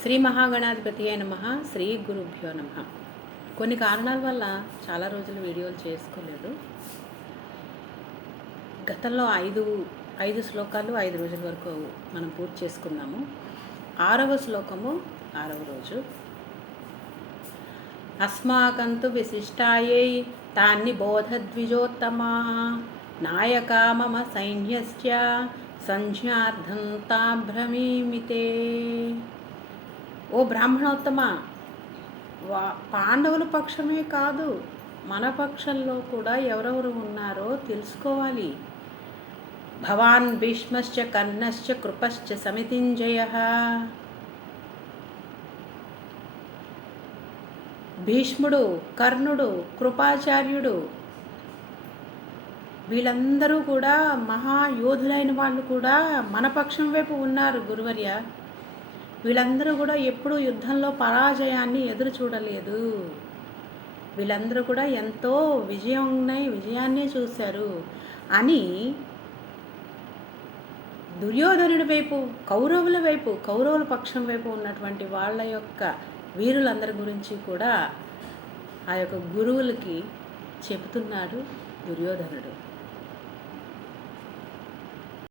శ్రీ మహాగణాధిపతి అయిన శ్రీ గురుభ్యో నమ. కొన్ని కారణాల వల్ల చాలా రోజులు వీడియోలు చేసుకోలేదు. గతంలో ఐదు శ్లోకాలు 5 రోజుల వరకు మనం పూర్తి చేసుకున్నాము. 6వ శ్లోకము 6వ రోజు. అస్మాకంతు విశిష్టాయై తాన్ని బోధద్విజోత్తమా నాయకా మమ సైన్యస్య సంజ్ఞార్థం తాభ్రమీమితే. ఓ బ్రాహ్మణోత్తమ, పాండవుల పక్షమే కాదు, మన పక్షంలో కూడా ఎవరెవరు ఉన్నారో తెలుసుకోవాలి. భవాన్ భీష్మశ్చ కర్ణశ్చ కృపశ్చ సమితింజయః. భీష్ముడు, కర్ణుడు, కృపాచార్యుడు వీళ్ళందరూ కూడా మహాయోధులైన వాళ్ళు కూడా మన పక్షం వైపు ఉన్నారు గురువర్య. వీళ్ళందరూ కూడా ఎప్పుడూ యుద్ధంలో పరాజయాన్ని ఎదురు చూడలేదు. వీళ్ళందరూ కూడా ఎంతో విజయాన్నే చూశారు అని దుర్యోధనుడి వైపు, కౌరవుల పక్షం వైపు ఉన్నటువంటి వాళ్ళ యొక్క వీరులందరి గురించి కూడా ఆ యొక్క గురువులకి చెబుతున్నాడు దుర్యోధనుడు.